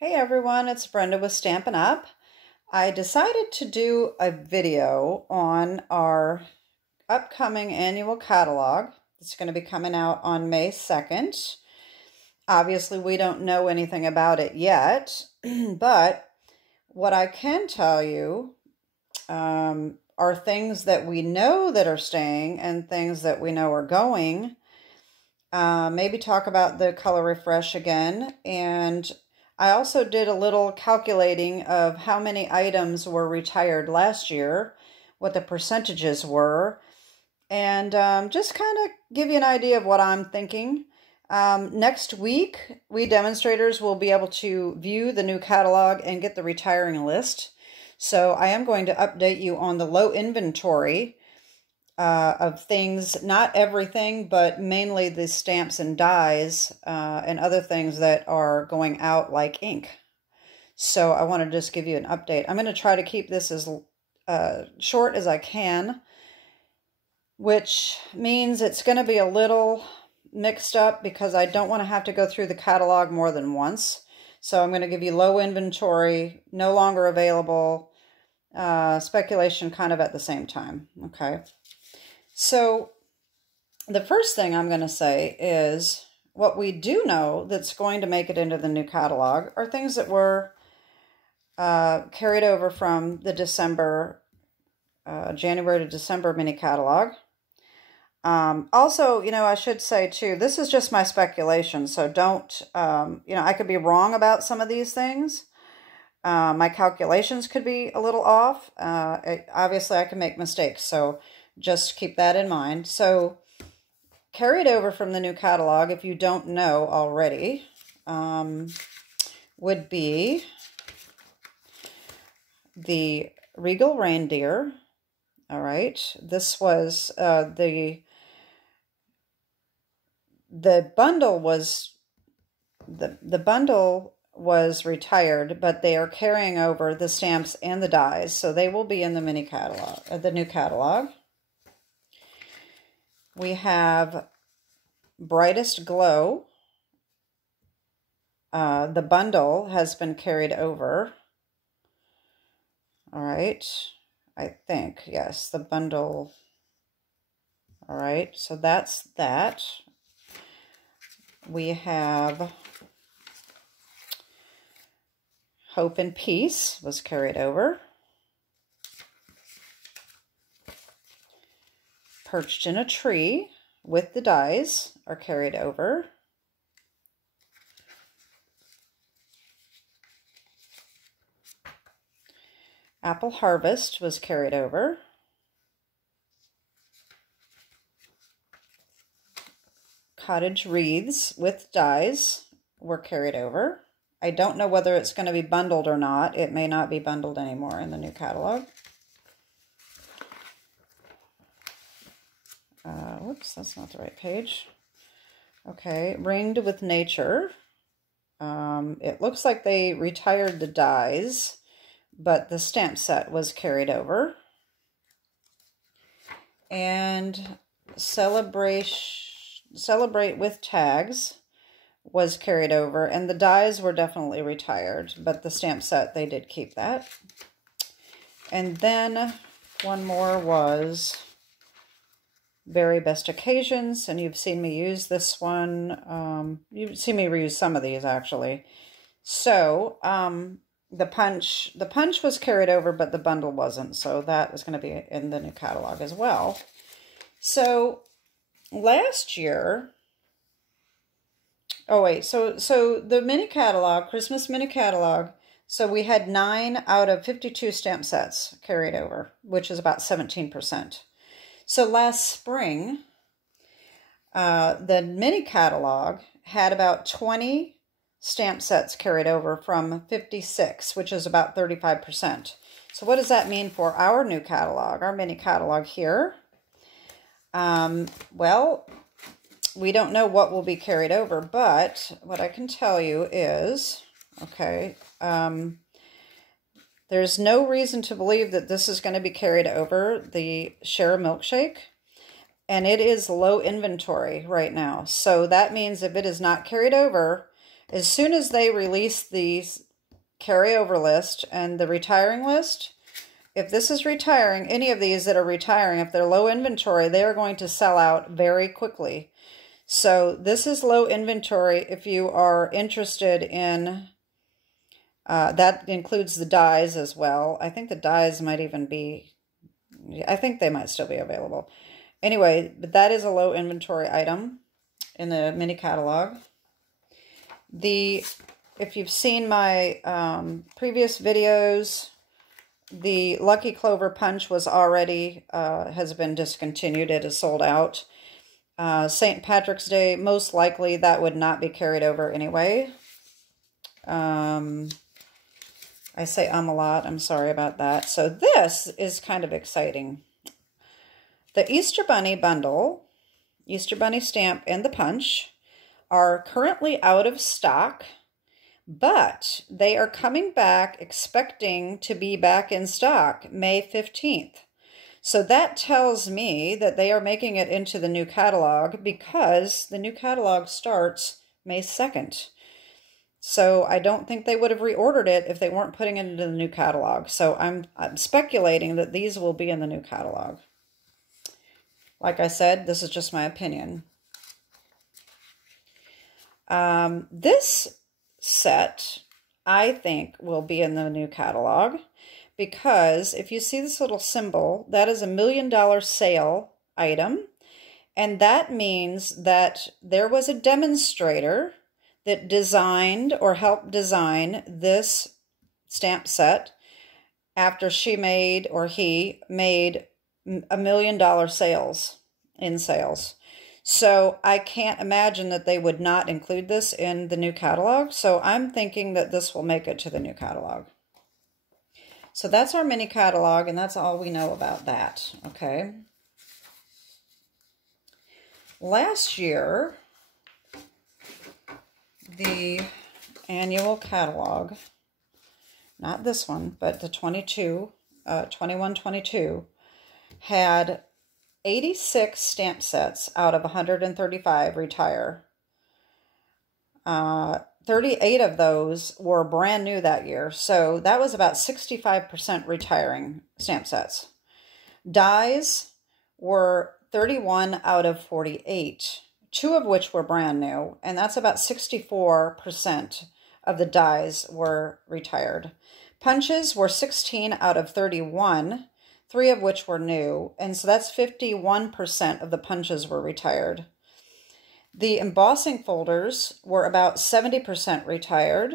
Hey everyone, it's Brenda with Stampin' Up. I decided to do a video on our upcoming annual catalog. It's going to be coming out on May 2nd. Obviously, we don't know anything about it yet, but what I can tell you are things that we know that are staying and things that we know are going. Maybe talk about the color refresh again, and I also did a little calculating of how many items were retired last year, what the percentages were, and just kind of give you an idea of what I'm thinking. Next week, we demonstrators will be able to view the new catalog and get the retiring list. So I am going to update you on the low inventory of things, not everything, but mainly the stamps and dies and other things that are going out like ink. So I want to just give you an update. I'm going to try to keep this as short as I can, which means it's going to be a little mixed up because I don't want to have to go through the catalog more than once. So I'm going to give you low inventory, no longer available, speculation kind of at the same time. Okay. So the first thing I'm going to say is what we do know that's going to make it into the new catalog are things that were carried over from the January to December mini catalog. Also, I should say too, this is just my speculation, so don't, I could be wrong about some of these things. My calculations could be a little off. Obviously, I can make mistakes, so just keep that in mind. So, carried over from the new catalog, if you don't know already, would be the Regal Reindeer. All right, this was the bundle was the bundle was retired, but they are carrying over the stamps and the dies, so they will be in the mini catalog, the new catalog. We have Brightest Glow. The bundle has been carried over. All right, I think, yes, the bundle. All right, so that's that. We have Hope and Peace was carried over. Perched in a Tree with the dies are carried over. Apple Harvest was carried over. Cottage Wreaths with dies were carried over. I don't know whether it's going to be bundled or not. It may not be bundled anymore in the new catalog. Whoops, that's not the right page. Okay, Ringed with Nature. It looks like they retired the dies, but the stamp set was carried over. And Celebrate with Tags was carried over, and the dies were definitely retired, but the stamp set, they did keep that. And then one more was Very Best Occasions, and you've seen me use this one. You've seen me reuse some of these, actually. So, the punch was carried over, but the bundle wasn't, so that is going to be in the new catalog as well. So, last year, oh wait, so the mini catalog, Christmas mini catalog, so we had 9 out of 52 stamp sets carried over, which is about 17%. So last spring, the mini catalog had about 20 stamp sets carried over from 56, which is about 35%. So what does that mean for our new catalog, our mini catalog here? Well, we don't know what will be carried over, but what I can tell you is, okay, there's no reason to believe that this is going to be carried over, the Share a Milkshake, and it is low inventory right now. So that means if it is not carried over, as soon as they release these carryover list and the retiring list. If this is retiring, any of these that are retiring, if they're low inventory, they are going to sell out very quickly. So this is low inventory if you are interested in, that includes the dies as well. I think the dies might even be, I think they might still be available. Anyway, but that is a low inventory item in the mini catalog. If you've seen my previous videos, the Lucky Clover Punch was already, has been discontinued. It is sold out. St. Patrick's Day, most likely that would not be carried over anyway. I say a lot. I'm sorry about that. So this is kind of exciting. The Easter Bunny bundle, Easter Bunny stamp and the punch are currently out of stock, but they are coming back, expecting to be back in stock May 15th. So that tells me that they are making it into the new catalog, because the new catalog starts May 2nd. So I don't think they would have reordered it if they weren't putting it into the new catalog. So I'm speculating that these will be in the new catalog. Like I said, this is just my opinion. This set, I think, will be in the new catalog, because if you see this little symbol, that is $1 million sale item, and that means that there was a demonstrator that designed or helped design this stamp set after she made, or he made, $1 million sales. So I can't imagine that they would not include this in the new catalog. So I'm thinking that this will make it to the new catalog. So that's our mini catalog, and that's all we know about that. Okay. Last year, the annual catalog, not this one, but the 21-22, had 86 stamp sets out of 135 retire. 38 of those were brand new that year, so that was about 65% retiring stamp sets. Dies were 31 out of 48, 2 of which were brand new, and that's about 64% of the dies were retired. Punches were 16 out of 31, 3 of which were new, and so that's 51% of the punches were retired. The embossing folders were about 70% retired,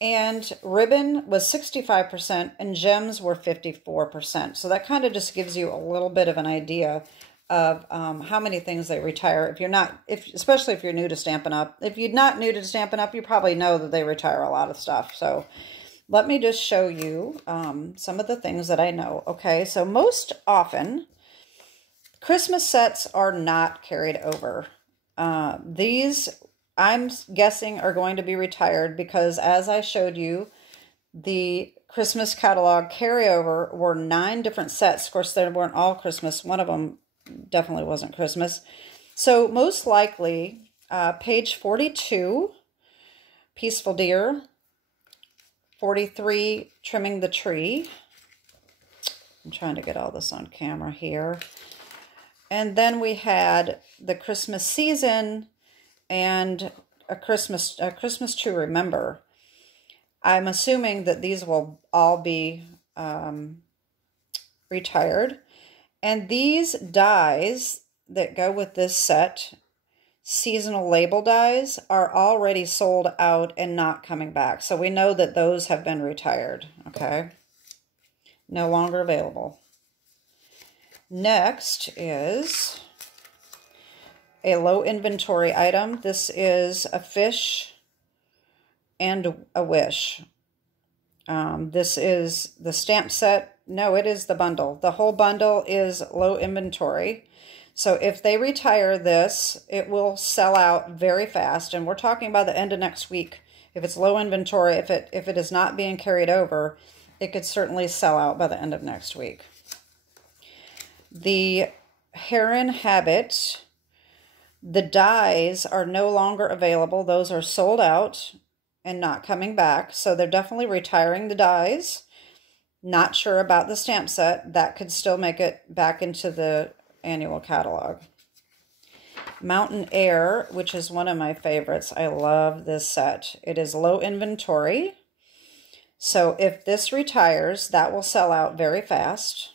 and ribbon was 65%, and gems were 54%. So that kind of just gives you a little bit of an idea of how many things they retire. If you're not, especially if you're new to Stampin' Up. If you're not new to Stampin' Up, you probably know that they retire a lot of stuff. So let me just show you some of the things that I know. Okay, so most often, Christmas sets are not carried over. These, I'm guessing, are going to be retired because, as I showed you, the Christmas catalog carryover were 9 different sets. Of course, they weren't all Christmas. One of them definitely wasn't Christmas. So most likely, page 42, Peaceful Deer, 43, Trimming the Tree. I'm trying to get all this on camera here. And then we had the Christmas Season and a Christmas to Remember. I'm assuming that these will all be retired. And these dies that go with this set, seasonal label dies, are already sold out and not coming back. So we know that those have been retired, okay? No longer available. Next is a low inventory item. This is a fish and a wish. This is the stamp set. No, it is the bundle. The whole bundle is low inventory. So if they retire this, it will sell out very fast. And we're talking about the end of next week. If it's low inventory, if it is not being carried over, it could certainly sell out by the end of next week. The Heron Habit, the dies are no longer available. Those are sold out. and not coming back. So they're definitely retiring the dies. Not sure about the stamp set. That could still make it back into the annual catalog. Mountain Air, which is one of my favorites. I love this set. It is low inventory. So if this retires, that will sell out very fast.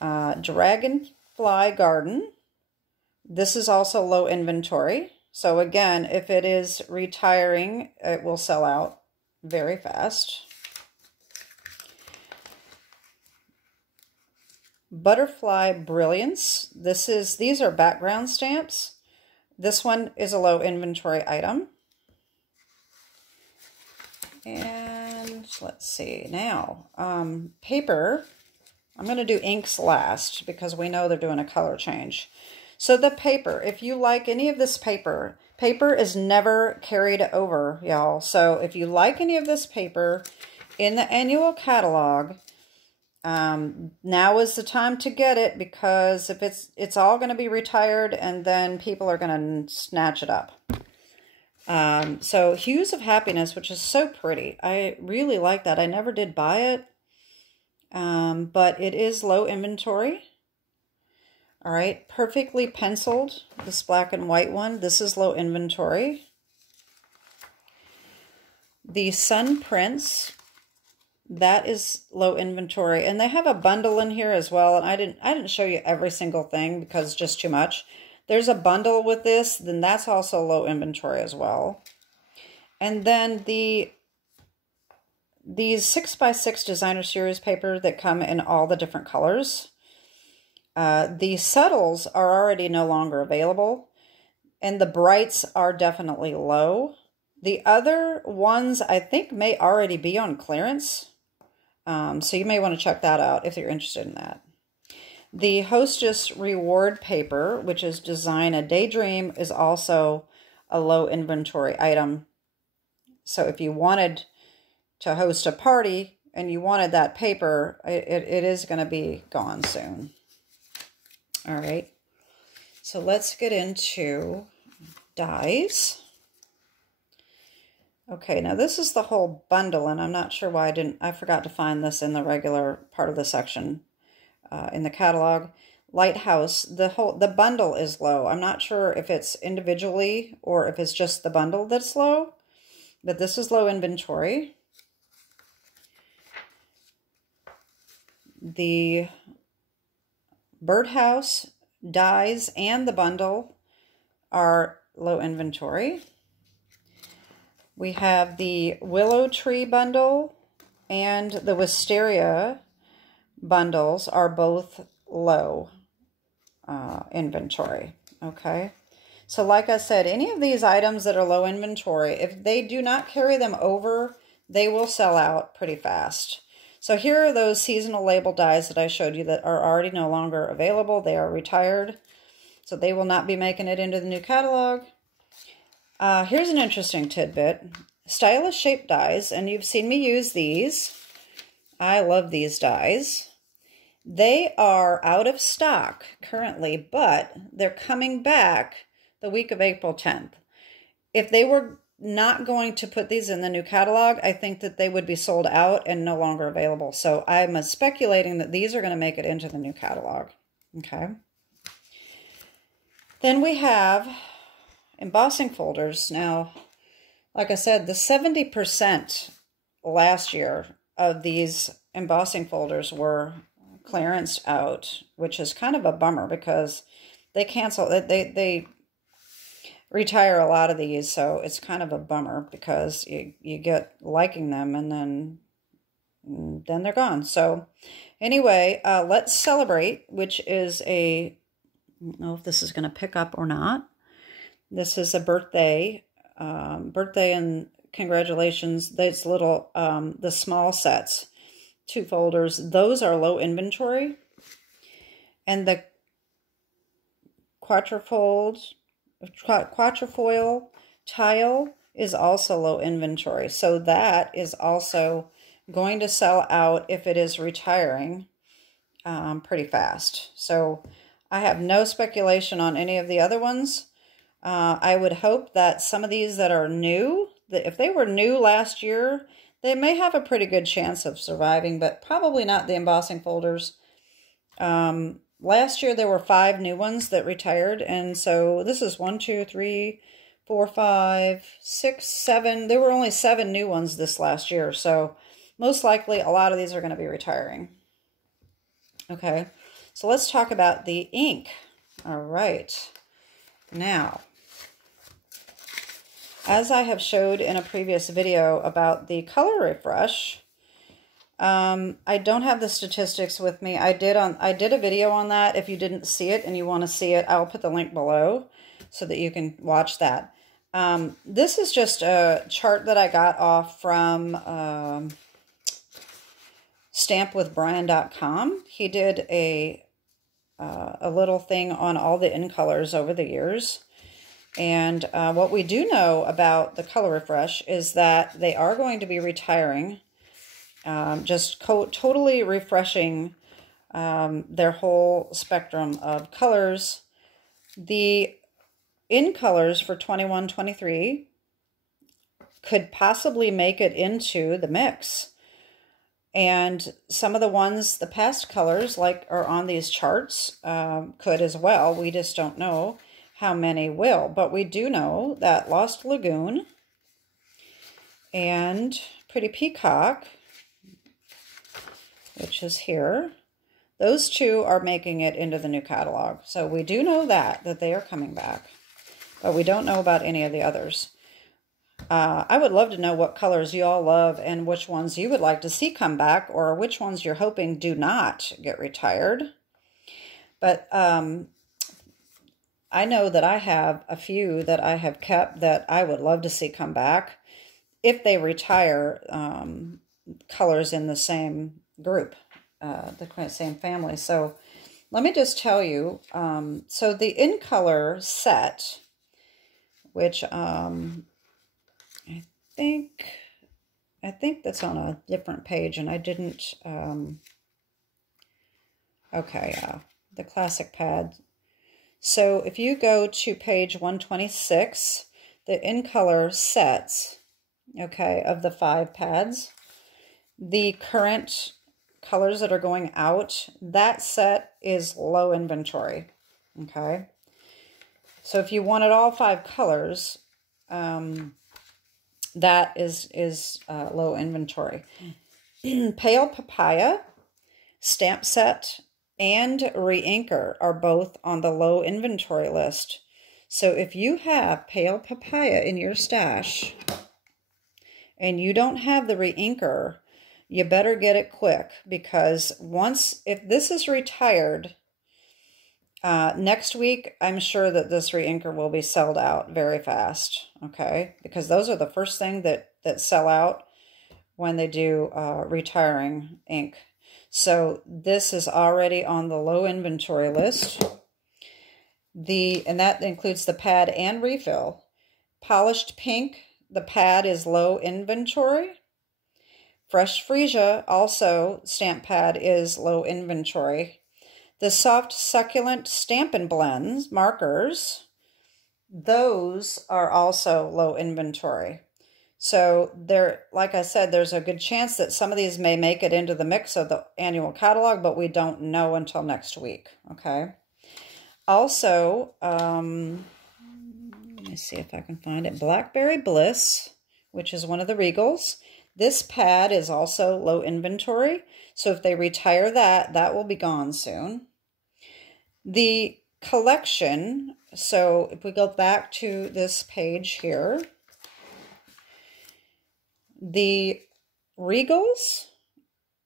Dragonfly Garden. This is also low inventory. So again, if it is retiring, it will sell out very fast. Butterfly Brilliance. These are background stamps. This one is a low inventory item. And let's see now, paper. I'm going to do inks last because we know they're doing a color change. So the paper, if you like any of this paper, paper is never carried over, y'all. So if you like any of this paper in the annual catalog, now is the time to get it, because if it's all going to be retired and then people are going to snatch it up. So Hues of Happiness, which is so pretty. I really like that. I never did buy it. But it is low inventory. All right, Perfectly Penciled, this black and white one. This is low inventory. The Sun Prince, that is low inventory, and they have a bundle in here as well. And I didn't show you every single thing because it's just too much. There's a bundle with this, then that's also low inventory as well. And then these 6x6 designer series paper that come in all the different colors. The subtles are already no longer available, and the brights are definitely low. The other ones I think may already be on clearance, so you may want to check that out if you're interested in that. The Hostess Reward paper, which is Design a Daydream, is also a low inventory item. So if you wanted to host a party and you wanted that paper, it is going to be gone soon. All right, so let's get into dies. Okay, now this is the whole bundle, and I'm not sure why I forgot to find this in the regular part of the section in the catalog. Lighthouse, the bundle is low. I'm not sure if it's individually or if it's just the bundle that's low, but this is low inventory. The Birdhouse dies and the bundle are low inventory. We have the Willow Tree bundle and the Wisteria bundles are both low inventory. Okay, so like I said, any of these items that are low inventory, if they do not carry them over, they will sell out pretty fast. So here are those seasonal label dies that I showed you that are already no longer available. They are retired, so they will not be making it into the new catalog. Here's an interesting tidbit. Stylish shape dies, and you've seen me use these. I love these dies. They are out of stock currently, but they're coming back the week of April 10th. If they were not going to put these in the new catalog, I think that they would be sold out and no longer available. So I'm speculating that these are going to make it into the new catalog. Okay. Then we have embossing folders. Now, like I said, the 70% last year of these embossing folders were clearanced out, which is kind of a bummer because they cancel, they retire a lot of these, so it's kind of a bummer because you get liking them and then they're gone. So anyway, Let's Celebrate, which is I don't know if this is going to pick up or not. This is a birthday and congratulations. These little, the small sets, 2 folders, those are low inventory. And the quatrefoil tile is also low inventory. So that is also going to sell out if it is retiring pretty fast. So I have no speculation on any of the other ones. I would hope that some of these that are new, that if they were new last year, they may have a pretty good chance of surviving, but probably not the embossing folders. Last year there were 5 new ones that retired, and so this is 1, 2, 3, 4, 5, 6, 7. There were only 7 new ones this last year, so most likely a lot of these are going to be retiring. Okay, so let's talk about the ink. All right, now, as I have showed in a previous video about the color refresh, I don't have the statistics with me. I did a video on that. If you didn't see it and you want to see it, I'll put the link below so that you can watch that. This is just a chart that I got off from stampwithbrian.com. He did a little thing on all the in colors over the years. And what we do know about the color refresh is that they are going to be retiring, just totally refreshing their whole spectrum of colors. The in colors for 21-23 could possibly make it into the mix. And some of the ones, the past colors, like are on these charts, could as well. We just don't know how many will. But we do know that Lost Lagoon and Pretty Peacock, which is here, those 2 are making it into the new catalog. So we do know that they are coming back. But we don't know about any of the others. I would love to know what colors you all love and which ones you would like to see come back, or which ones you're hoping do not get retired. But I know that I have a few that I have kept that I would love to see come back if they retire colors in the same group, the same family. So let me just tell you, so the in color set, which I think that's on a different page, and I didn't, okay, the classic pad. So if you go to page 126, the in color sets, okay, of the 5 pads, the current colors that are going out, that set is low inventory, okay? So if you wanted all 5 colors, that is low inventory. Pale Papaya, Stamp Set, and Reinker are both on the low inventory list. So if you have Pale Papaya in your stash and you don't have the Reinker, you better get it quick, because if this is retired, next week, I'm sure that this Reinker will be sold out very fast, okay? Because those are the first thing that sell out when they do retiring ink. So this is already on the low inventory list. And that includes the pad and refill. Polished Pink, the pad is low inventory. Fresh Freesia, also stamp pad, is low inventory. The Soft Succulent Stampin' Blends markers, those are also low inventory. So there, like I said, there's a good chance that some of these may make it into the mix of the annual catalog, but we don't know until next week, okay? Also, let me see if I can find it. Blackberry Bliss, which is one of the Regals. This pad is also low inventory, so if they retire that, that will be gone soon. The collection, so if we go back to this page here, the Regals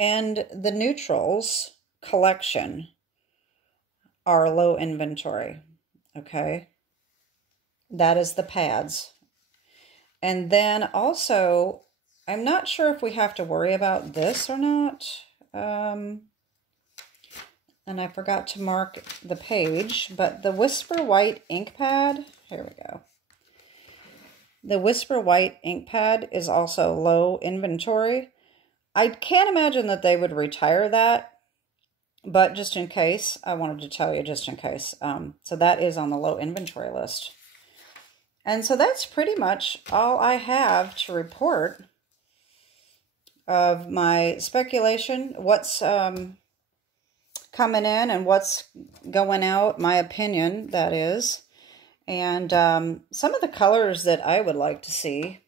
and the Neutrals collection are low inventory, okay? That is the pads. And then also, I'm not sure if we have to worry about this or not. And I forgot to mark the page, but the Whisper White ink pad, here we go. The Whisper White ink pad is also low inventory. I can't imagine that they would retire that, but just in case, I wanted to tell you just in case. So that is on the low inventory list. And so that's pretty much all I have to report of my speculation, what's coming in and what's going out, my opinion, that is. And some of the colors that I would like to see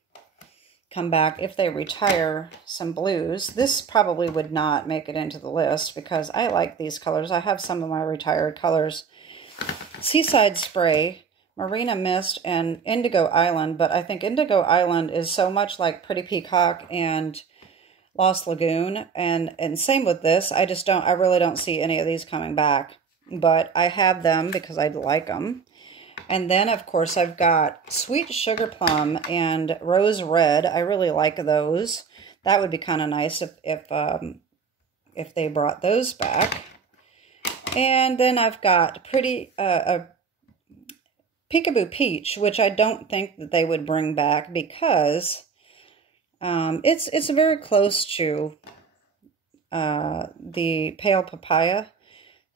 come back if they retire some blues. This probably would not make it into the list because I like these colors. I have some of my retired colors. Seaside Spray, Marina Mist, and Indigo Island, but I think Indigo Island is so much like Pretty Peacock and Lost Lagoon, and same with this. I really don't see any of these coming back, but I have them because I like them. And then, of course, I've got Sweet Sugar Plum and Rose Red. I really like those. That would be kind of nice if they brought those back. And then I've got Peekaboo Peach, which I don't think that they would bring back because it's very close to the Pale Papaya.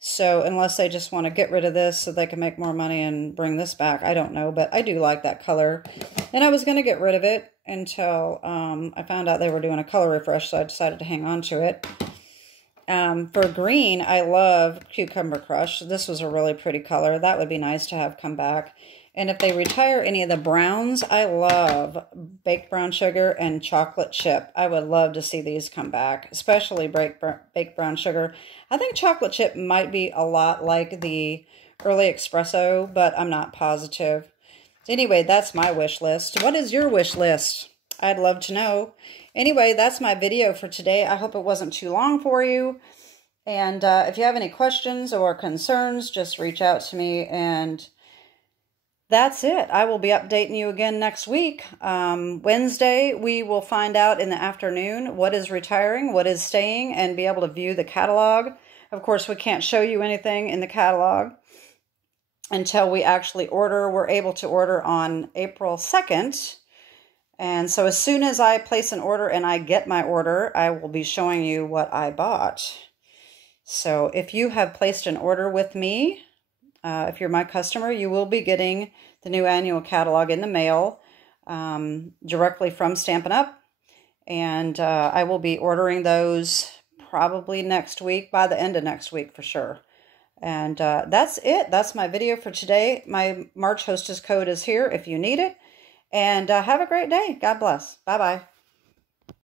So unless they just want to get rid of this so they can make more money and bring this back, I don't know. But I do like that color. And I was going to get rid of it until I found out they were doing a color refresh, so I decided to hang on to it. For green, I love Cucumber Crush. This was a really pretty color. That would be nice to have come back. And if they retire any of the browns, I love Baked Brown Sugar and Chocolate Chip. I would love to see these come back, especially Baked Brown Sugar. I think Chocolate Chip might be a lot like the Early Espresso, but I'm not positive. Anyway, that's my wish list. What is your wish list? I'd love to know. Anyway, that's my video for today. I hope it wasn't too long for you. And if you have any questions or concerns, just reach out to me. And that's it. I will be updating you again next week. Wednesday, we will find out in the afternoon what is retiring, what is staying, and be able to view the catalog. Of course, we can't show you anything in the catalog until we actually order. We're able to order on April 2nd. And so as soon as I place an order and I get my order, I will be showing you what I bought. So if you have placed an order with me, if you're my customer, you will be getting the new annual catalog in the mail directly from Stampin' Up! And I will be ordering those probably next week, by the end of next week for sure. And that's it. That's my video for today. My March Hostess code is here if you need it. And have a great day. God bless. Bye-bye.